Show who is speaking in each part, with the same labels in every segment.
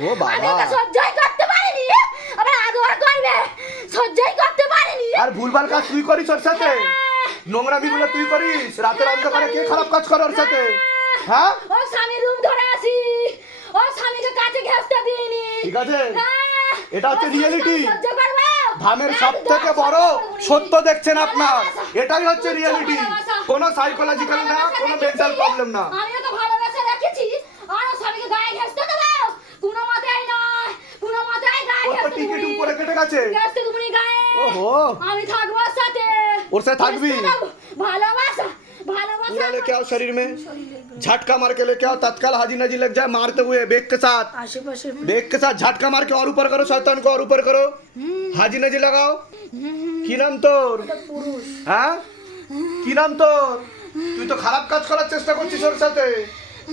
Speaker 1: ও বাবা।
Speaker 2: আমি সহ্যই করতে পারিনি। আবার আদর করবে? সহ্যই করতে পারিনি।
Speaker 1: আর ভুলভাল কাজ তুই করিস ওর সাথে? নোংরামি গুলো তুই করিস? রাতের অন্ধকারে কে খারাপ কাজ করে ওর সাথে? হ্যাঁ?
Speaker 2: ও স্বামী রূপ ধরে আসি ও স্বামীকে কাছে দিইনি।
Speaker 1: ঠিক আছে?
Speaker 2: হ্যাঁ,
Speaker 1: এটা হচ্ছে? ধামের সব থেকে বড় সত্য দেখছেন আপনার। এটাই হচ্ছে রিয়েলিটি। কোনো সাইকোলজিক্যাল না কোনো। মেন্টাল প্রবলেম না
Speaker 2: আমিও তো ভালোবাসা রেখেছি আর ও স্বামীকে গায়ে ঘেঁচতে দেবো কোনো মতেই নয় কোনো মতেই গায়ে
Speaker 1: ওর তো
Speaker 2: ঘেঁচতে
Speaker 1: টিকিট
Speaker 2: দেবো
Speaker 1: উপরে কেটে গেছে
Speaker 2: ঘেঁচতে দেবো নি গায়ে
Speaker 1: ওহো
Speaker 2: আমি থাকবো ওর সাথে
Speaker 1: ওর সাথে থাকবি?
Speaker 2: ঘেঁচতে দেবো। ভালোবাসা ভালোবাসা
Speaker 1: पूरा लेके आओ शरीर में झटका मार के लेके आओ तत्काल हाजी नजी लग जाए मारते हुए बेग के साथ
Speaker 2: আশেপাশে
Speaker 1: बेग के साथ झटका मार के और ऊपर करो शैतान को और ऊपर करो हाजी नजी लगाओ কি নাম তোর
Speaker 2: পুরুষ
Speaker 1: হ্যাঁ কি নাম তোর তুই তো খারাপ কাজ করার চেষ্টা করছিস ওর সাথে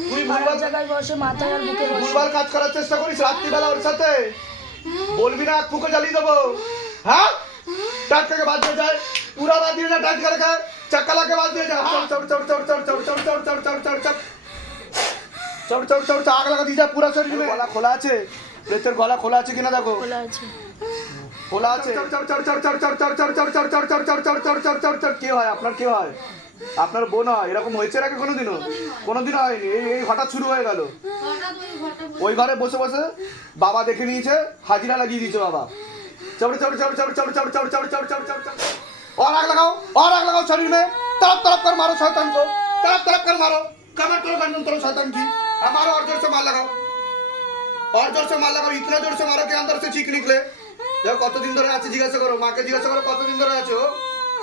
Speaker 1: তুই ভুলভাল
Speaker 2: জায়গায় বসে মাথায় আর বুকে বসে
Speaker 1: ভুলভাল কাজ করার চেষ্টা করিস রাত্রিবেলা ওর সাথে বলবি না ফুকে জ্বালিয়ে দেবো হ্যাঁ টাট থেকে বাদ দিয়ে যায় পুরা বাদ দিয়ে যায় টাট করে কে চাক্কা বাদ দিয়ে যায় চড় চড় চড় চড় চড় চড় চড় চড় চড় চড় চড় চড় চড় চড় আগ লাগা দিয়ে যায় পুরা শরীর গলা খোলা আছে প্লেটের গলা খোলা আছে কিনা দেখো
Speaker 2: খোলা আছে
Speaker 1: খোলা আছে চড় চড় চড় চড় চড় চড় চড় চড় চড় চড় চড় চড় চড় চড় চড় চড় চড় কে হয় আপনার কে হয় আপনার বোন হয় এরকম হয়েছে নাকি কোনোদিনও কোনোদিনও হয়নি এই এই হঠাৎ শুরু হয়ে গেল ওই ঘরে বসে বসে বাবা দেখে নিয়েছে হাজিরা লাগিয়ে দিয়েছে বাবা चढ़ चढ़ चढ़ चढ़ चढ़ चढ़ चढ़ चढ़ चढ़ चढ़ चढ़ चढ़ और आग लगाओ और आग लगाओ शरीर में तरफ तरफ कर मारो शैतान को तरफ तरफ कर मारो कमर तोड़ गर्दन तोड़ो शैतान की अब मारो और जोर से मार लगाओ और जोर से मार लगाओ इतना जोर से मारो कि अंदर से चीख निकले দেখো কতদিন ধরে আছে জিজ্ঞাসা করো মাকে জিজ্ঞাসা করো কতদিন ধরে আছো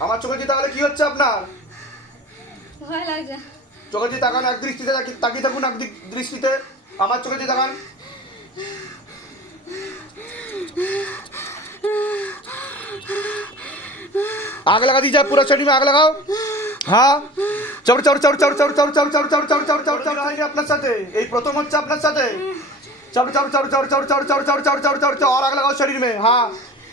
Speaker 1: আমার চোখে দিয়ে তাকালে কি হচ্ছে আপনার
Speaker 2: ভয় লাগছে
Speaker 1: চোখে দিয়ে তাকান এক দৃষ্টিতে তাকি- তাকিয়ে থাকুন এক দিক- দৃষ্টিতে আমার চোখে দিয়ে তাকান आग लगा दीजिए पूरा शरीर में आग लगाओ হ্যাঁ চড় চড় চড় চড় চড় চড় চড় চড় চড় চড় চড় চড় চড় হয়নি আপনার সাথে এই প্রথম হচ্ছে আপনার সাথে চড় চড় চড় চড় চড় চড় চড় চড় চড় চড় চড় চড় और आग लगाओ शरीर में हाँ चढ़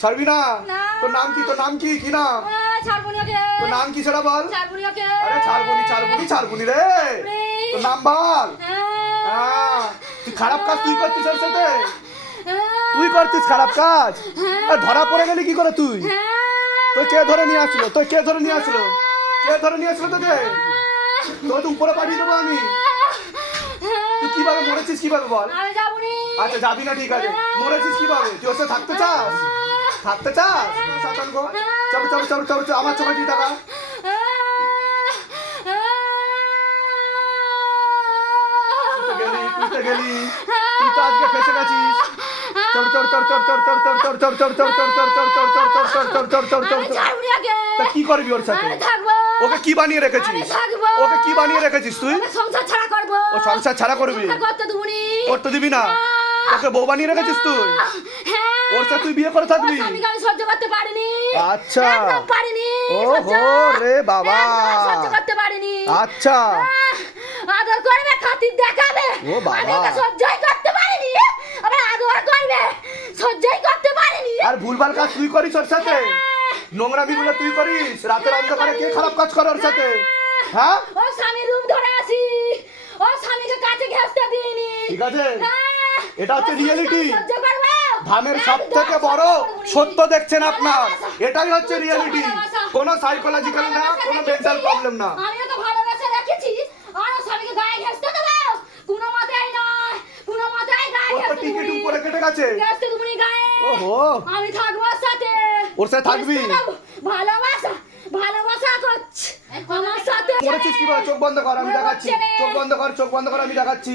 Speaker 1: ছাড়বি না? তোর নাম কি? তোর নাম কি? কি নাম? তোর নাম কি সেটা বল? আরে ছাড়বনি ছাড়বনি ছাড়বনি রে। তোর নাম বল। হ্যাঁ। তুই খারাপ কাজ তুই করতিস ওর সাথে? তুই করছিস খারাপ কাজ? ধরা পড়ে গেলি কি করে তুই? তোর কে ধরে নিয়ে আসলো? তোর কে ধরে নিয়ে আসলো? কে ধরে নিয়ে আসলো তোকে? তোর তো উপরে পাঠিয়ে দেবো আমি। তুই কীভাবে মরেছিস কীভাবে বল? আচ্ছা যাবি না ঠিক আছে। মরেছিস কীভাবে? তুই ওর সাথে থাকতে চাস? থাকতে চাস শয়তান গো চলো চলো চলো আমার চোখে দিতে দেখা গেলি তুই তো আজকে গেছিস চড়
Speaker 2: চড় চড়
Speaker 1: তা কি করবি ওর সাথে ওকে কি বানিয়ে রেখেছিস ওকে কি বানিয়ে রেখেছিস তুই
Speaker 2: সংসার ছাড়া
Speaker 1: ও সংসার ছাড়া করবি দিবি না ওকে বউ বানিয়ে রেখেছিস তুই ওর সাথে তুই বিয়ে করে থাকবি?
Speaker 2: স্বামীকে আমি সহ্য করতে পারিনি।
Speaker 1: আচ্ছা।
Speaker 2: একদম পারিনি
Speaker 1: ওহো রে বাবা।
Speaker 2: সহ্য করতে পারিনি।
Speaker 1: আচ্ছা।
Speaker 2: আদর করবে খাতির দেখাবে।
Speaker 1: ও বাবা।
Speaker 2: আমি সহ্যই করতে পারিনি। আবার আদর করবে সহ্যই করতে পারিনি।
Speaker 1: আর ভুলভাল কাজ তুই করিস ওর সাথে? হ্যাঁ। নোংরামি গুলো তুই করিস? রাতের হ্যাঁ, অন্ধকারে কে খারাপ কাজ করে ওর সাথে? হ্যাঁ।, হ্যাঁ।
Speaker 2: ও স্বামী রুম ধরে আছি। ও স্বামীকে কাছে ঘেসতে দিইনি।
Speaker 1: ঠিক আছে। এটা হচ্ছে
Speaker 2: ও সহ্য
Speaker 1: ধানের সব থেকে বড় সত্য দেখছেন আপনার। এটাই হচ্ছে রিয়েলিটি কোনো সাইকোলজিক্যাল না কোনো মেন্টাল প্রবলেম না।
Speaker 2: আমিও তো ভালোবাসা রেখেছি। আর স্বামীকে গায়ে কোনো না কোনো গায়ে
Speaker 1: টিকিট উপরে কেটে গেছে।
Speaker 2: ঘেসতে তুমি গায়ে।
Speaker 1: ওহো।
Speaker 2: আমি সাথে।
Speaker 1: ওর সাথে থাকবি?
Speaker 2: ভালোবাসা ভালোবাসা করছ। আমার সাথে।
Speaker 1: করেছিস কি চোখ বন্ধ কর আমি দেখাচ্ছি। চোখ বন্ধ কর চোখ বন্ধ কর আমি দেখাচ্ছি।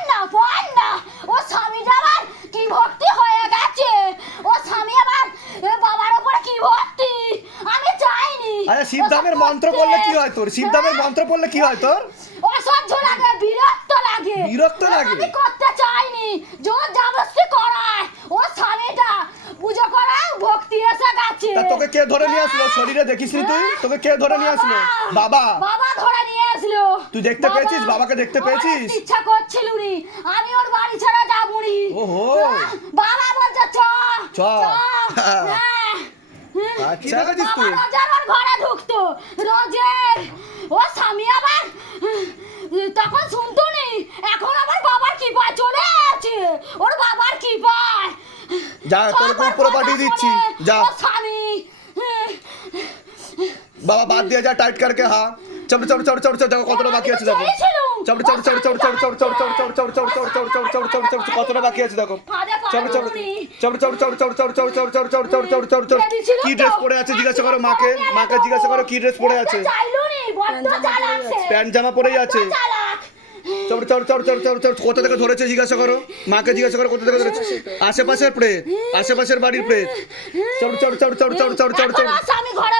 Speaker 1: হয় তোর? শিবদামের
Speaker 2: হ্যাঁ।
Speaker 1: মন্ত্র পড়লে কি হয় তোর?
Speaker 2: অসহ্য লাগে বিরক্ত লাগে।
Speaker 1: বিরক্ত লাগে?
Speaker 2: আমি করতে চাইনি। জোর জবরদস্তি করায়। ও স্বামীটা পুজো করায় ভক্তি এসে গেছে।
Speaker 1: তা তোকে কে ধরে নিয়ে আসলো? হ্যাঁ। শরীরে দেখিস নি তুই হ্যাঁ। তোকে কে ধরে নিয়ে আসলো? বাবা।
Speaker 2: বাবা। ধরে নিয়ে আসলো।
Speaker 1: তুই দেখতে পেয়েছিস? বাবাকে দেখতে পেয়েছিস?
Speaker 2: ইচ্ছা করছিল উনি আমি ওর বাড়ি ছাড়া যাবুনি
Speaker 1: ওহো।
Speaker 2: বাবা বলছে
Speaker 1: চল
Speaker 2: হ্যাঁ।
Speaker 1: আচ্ছা
Speaker 2: রোজের ওর ঘরে ঢুকতো। রোজের। ও স্বামী আবার তখন শুনতো নি? এখন আবার বাবার কি পায় চলে আছে। ওর বাবার কি পায়
Speaker 1: যা তোর উপরে পাঠিয়ে দিচ্ছি। যা।
Speaker 2: স্বামী
Speaker 1: বাবা বাদ দিয়ে যা টাইট করকে হা। চল চল চল চল চল কতটা বাকি আছে দেখো। চাপড়ে চাপড়ে চাপড়ে চড় চাপড়ে চড় চাপড়ে চাপড়ে চড় চাপড়ে চাপড়ে চাপড়ে চাপড়ে চড় চাপড়ে কতটা বাকি আছে দেখো চাপড়ে চড় চাপড়ে চাপড়ে চড় চাপড়ে চাপড়ে চাপড়ে চাপড়ে চাপড়ে চাপড়ে চাপড়ে চাপড়ে চড় কি ড্রেস পরে আছে জিজ্ঞাসা করো মাকে মাকে জিজ্ঞাসা করো কি ড্রেস পরে আছে প্যান্ট জামা পরেই আছে চড় চড় চড় চড় চড় চড় কোথা থেকে ধরেছে জিজ্ঞাসা করো মাকে জিজ্ঞাসা করো কোথা থেকে ধরেছে আশেপাশের প্রেত আশেপাশের বাড়ির প্রেত চড় চড় চড় চড় চড় চড় চড় চড়
Speaker 2: আমি ঘরে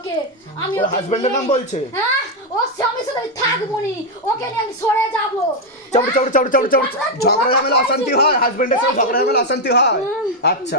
Speaker 2: ওকে আমি
Speaker 1: ওর
Speaker 2: নিয়ে-
Speaker 1: নাম বলছে?
Speaker 2: হ্যাঁ ওর স্বামীর সাথে থাকব নি। ওকে নিয়ে আমি সরে যাব।
Speaker 1: চড় চড় চড় চড় চড়।
Speaker 2: হ্যাঁ?
Speaker 1: ঝগড়া ঝামেলা অশান্তি হয়। হাজবেন্ডের সাথে ঝগড়া ঝামেলা অশান্তি হয়। আচ্ছা।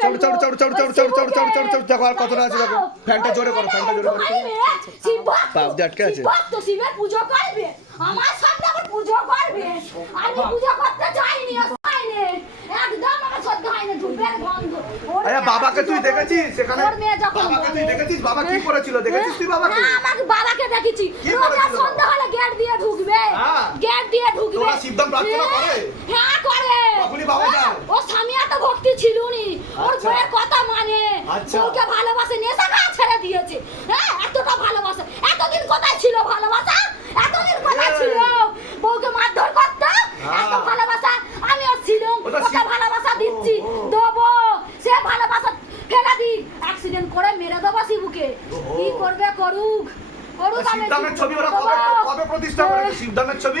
Speaker 1: চড় কতটা ফ্যানটা ফ্যানটা বাবাকে তুই দেখেছিস? বাবাকে তুই দেখেছিস? বাবা কি করেছিল? দেখেছিস তুই বাবাকে?
Speaker 2: বাবাকে দেখেছি। সন্ধ্যা হলে গেট দিয়ে ঢুকবে। গেট দিয়ে ঢুকবে। হ্যাঁ করে।
Speaker 1: উনি বাবা
Speaker 2: হ্যাঁ,
Speaker 1: যান
Speaker 2: ও স্বামী এত ভক্তি ছিল উনি ওর
Speaker 1: আচ্ছা।
Speaker 2: বউয়ের কথা মানে
Speaker 1: আচ্ছা।
Speaker 2: বউকে ভালোবাসে নেশা খা ছেড়ে দিয়েছে। হ্যাঁ, এতটা ভালোবাসা। এতদিন কোথায় ছিল ভালোবাসা? এতদিন কোথায় ছিল? বউকে মারধর করতো
Speaker 1: হ্যাঁ।
Speaker 2: এত ভালোবাসা। আমি ওর
Speaker 1: ছিলাম
Speaker 2: ওকে ভালোবাসা দিচ্ছি। দেবো। সে ভালোবাসা ফেলা দিই অ্যাক্সিডেন্ট করে মেরে দেবো শিবুকে। কি করবে করুক? করুক আমি
Speaker 1: ছবি ওরা কবে প্রতিষ্ঠা
Speaker 2: করে
Speaker 1: শিবদানের ছবি?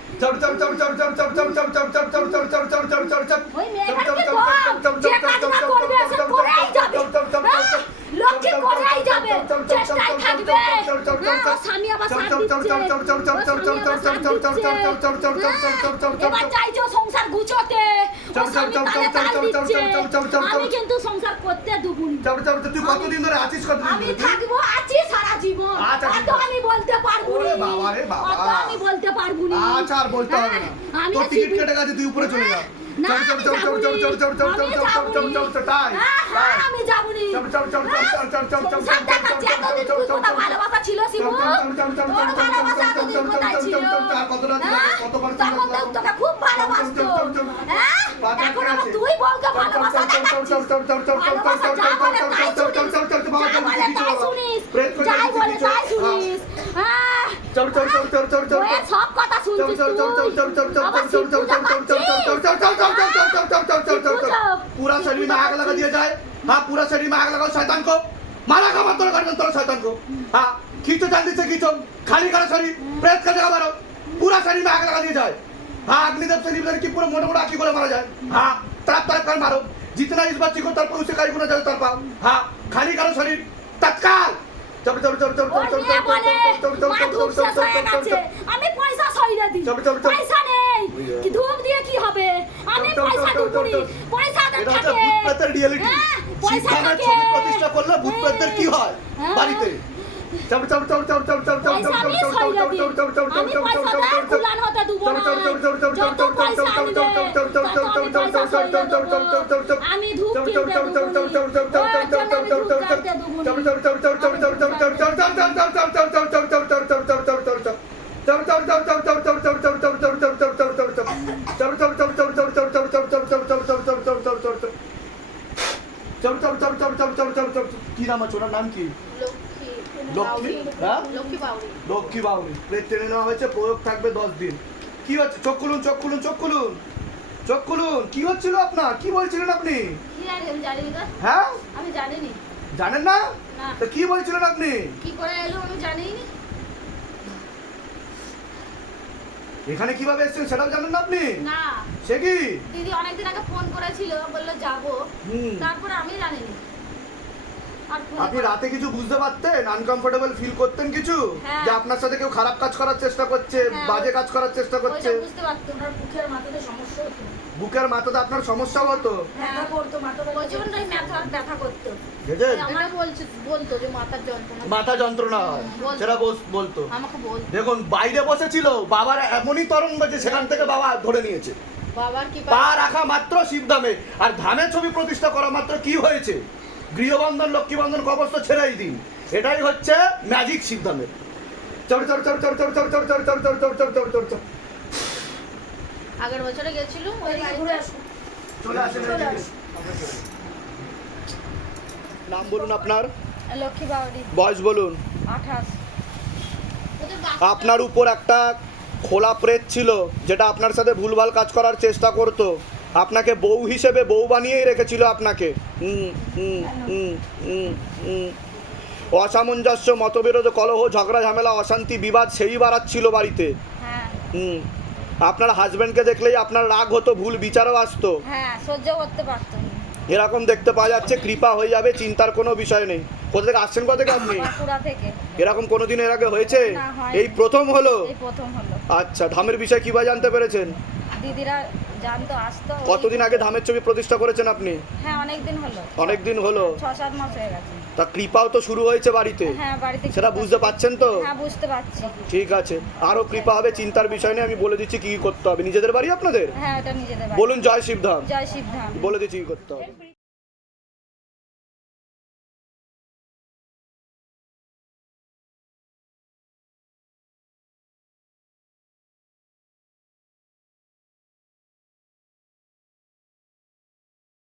Speaker 1: চপ chop chop chop chop chop chop chop chop chop chop chop chop chop chop chop চপ
Speaker 2: ওই মেয়েটাকে বল যে কাজটা করবে সে করেই যাবে হ্যাঁ? লক্ষ্মী করেই যাবে চেষ্টায় থাকবে হ্যাঁ, স্বামী আবার সাথ দিচ্ছে এবার চাইছো সংসার গুছোতে আমি কিন্তু সংসার করতে
Speaker 1: চপ তুই কতদিন ধরে আছিস কতদিন
Speaker 2: আমি? থাকব আছি জীবন অত আমি বলতে পারব না
Speaker 1: বাবা রে বাবা
Speaker 2: অত আমি বলতে পারব না
Speaker 1: আচ্ছা আর বলতে হবে না তোর টিকিট কেটে গেছে তুই উপরে চলে যা
Speaker 2: আমি ছিল শিবু ভালোবাসা এতদিন কোথায় ছিল খুব ভালোবাসতো এখন আবার তুই বউকে ভালোবাসা দেখাচ্ছিস। ভালোবাসা যা বলে তাই শুনিস। যা বলে তাই শুনিস। যাই বলে তাই শুনিস। হ্যাঁ?
Speaker 1: Chop chop chop chop chop chop
Speaker 2: বউয়ের সব কথা শুনছিস তুই। আবার শিব পূজা করছিস।
Speaker 1: पूरा शरीर में आग लगा दिया जाए हाँ पूरा शरीर में आग लगाओ शैतान को मारा का मत तोड़ कर तोड़ो शैतान को हाँ खींचो जल्दी से खींचो खाली करो शरीर प्रेत का जगह मारो पूरा शरीर में आग लगा दिया जाए हाँ अग्निदेव से निवेदन की पूरा मोटा मोटा आखी को मारा जाए हाँ तड़प तड़प कर मारो जितना इस बच्ची को तड़पो उसे कई गुना ज्यादा तड़पाओ हाँ खाली करो शरीर तत्काल चप चप चप चप
Speaker 2: ওর
Speaker 1: चप चप
Speaker 2: মেয়ে বলে
Speaker 1: चप चप
Speaker 2: মা ধূপ শেষ হয়ে গেছে আমি পয়সা সইরে দিই
Speaker 1: চপ, চপ, চপ।
Speaker 2: পয়সা নেই কি ধূপ দিয়ে কি হবে আমি
Speaker 1: চপ, চপ,
Speaker 2: পয়সা
Speaker 1: চপ, চপ,
Speaker 2: দুপুরি
Speaker 1: চপ।
Speaker 2: পয়সা
Speaker 1: এটা হচ্ছে
Speaker 2: থাকে
Speaker 1: ভূত প্রেতের রিয়েলিটি
Speaker 2: হ্যাঁ, পয়সা
Speaker 1: শিবধামের
Speaker 2: থাকে
Speaker 1: ছবি প্রতিষ্ঠা করলে ভূত প্রেতের কি হয়
Speaker 2: হ্যাঁ।
Speaker 1: বাড়িতে চপ chop chop chop chop chop chop chop chop chop chop chop chop চপ
Speaker 2: পয়সা
Speaker 1: চপ
Speaker 2: দেয়
Speaker 1: চপ
Speaker 2: কুলান হতে দেবো না যত পয়সা আনবে আমি ধূপ কিনতে।
Speaker 1: কি নাম আছে ওনার নাম কি লক্ষ্মী? হ্যাঁ? লক্ষ্মী বাউরি প্লেট টেনে নেওয়া হয়েছে প্রয়োগ থাকবে দশ দিন। কি হচ্ছে? চোখ খুলুন চোখ খুলুন চোখ খুলুন। চোখ খুলুন। কি হচ্ছিল আপনার? কি বলছিলেন আপনি? হ্যাঁ?
Speaker 3: আমি জানিনি।
Speaker 1: জানেন না? তো কি বলছিলেন আপনি?
Speaker 3: কি করে এলো আমি জানিনি।
Speaker 1: এখানে কীভাবে এসেছেন সেটাও জানেন না আপনি?
Speaker 3: না।
Speaker 1: সে কি?
Speaker 3: দিদি অনেকদিন আগে ফোন করেছিল বলল যাব। তারপরে আমি জানিনি।
Speaker 1: আপনি রাতে কিছু বুঝতে পারতেন? আনকমফোর্টেবল ফিল করতেন কিছু?
Speaker 3: হ্যাঁ।
Speaker 1: যে আপনার সাথে কেউ খারাপ কাজ করার চেষ্টা করছে
Speaker 3: হ্যাঁ।
Speaker 1: বাজে কাজ করার চেষ্টা করছে।
Speaker 3: বুঝতে পারতো ওনার বুকের মাথাতে সমস্যা হতো।
Speaker 1: বুকের মাথাতে আপনার সমস্যা হতো?
Speaker 3: ব্যথা করতো মাথা ওই জন্যই মাথা ব্যথা করতো।
Speaker 1: মাথা যন্ত্রণা। হয়। সেটা বলতো। দেখুন বাইরে বসেছিল বাবার এমনই তরঙ্গ যে সেখান থেকে বাবা ধরে নিয়েছে। পা রাখা মাত্র শিবধামে। আর ধামের ছবি প্রতিষ্ঠা করা মাত্র কি হয়েছে? গৃহবন্ধন লক্ষ্মীবন্ধন কবচ তো ছেড়েই দিন এটাই হচ্ছে ম্যাজিক চল চল চল চল চল চল চল চল চল চল চল চল চল চল চল
Speaker 3: আগের বছরে গেছিলাম ওই
Speaker 2: ঘুরে
Speaker 1: চলে আসেন নাম বলুন আপনার
Speaker 3: লক্ষ্মী বাউরি
Speaker 1: বয়স বলুন
Speaker 3: আঠাশ
Speaker 1: আপনার উপর একটা খোলা প্রেত ছিল যেটা আপনার সাথে ভুলভাল কাজ করার চেষ্টা করতো আপনাকে বউ হিসেবে বউ বানিয়েই রেখেছিল আপনাকে। অসামঞ্জস্য মতবিরোধ কলহ ঝগড়া ঝামেলা অশান্তি বিবাদ সেই বাড়াচ্ছিল বাড়িতে।
Speaker 2: হ্যাঁ।
Speaker 1: হুম আপনার হাজব্যান্ডকে দেখলেই আপনার রাগ হতো ভুল বিচারও আসতো।
Speaker 2: হ্যাঁ সহ্য করতে পারতো
Speaker 1: এরকম দেখতে পাওয়া যাচ্ছে কৃপা হয়ে যাবে চিন্তার কোনো বিষয় নেই। কোথা থেকে আসছেন কোথা থেকে আপনি এরকম কোনোদিন এর আগে হয়েছে? এই প্রথম হলো?
Speaker 2: এই প্রথম হলো।
Speaker 1: আচ্ছা ধামের বিষয় কীভাবে জানতে পেরেছেন?
Speaker 2: দিদিরা জানতো আসতো
Speaker 1: কতদিন আগে ধামের ছবি প্রতিষ্ঠা করেছেন আপনি?
Speaker 2: হ্যাঁ অনেক দিন হলো।
Speaker 1: অনেক দিন হলো?
Speaker 2: ছ সাত মাস হয়ে গেছে।
Speaker 1: তা কৃপাও তো শুরু হয়েছে বাড়িতে?
Speaker 2: হ্যাঁ বাড়িতে
Speaker 1: সেটা বুঝতে পারছেন তো?
Speaker 2: হ্যাঁ বুঝতে পারছি।
Speaker 1: ঠিক আছে। আরও কৃপা হবে চিন্তার বিষয় নিয়ে আমি বলে দিচ্ছি কি কি করতে হবে। নিজেদের বাড়ি আপনাদের?
Speaker 2: হ্যাঁ ওটা নিজেদের বাড়ি।
Speaker 1: বলুন জয় শিবধাম।
Speaker 2: জয় শিবধাম।
Speaker 1: বলে দিচ্ছি কি করতে হবে।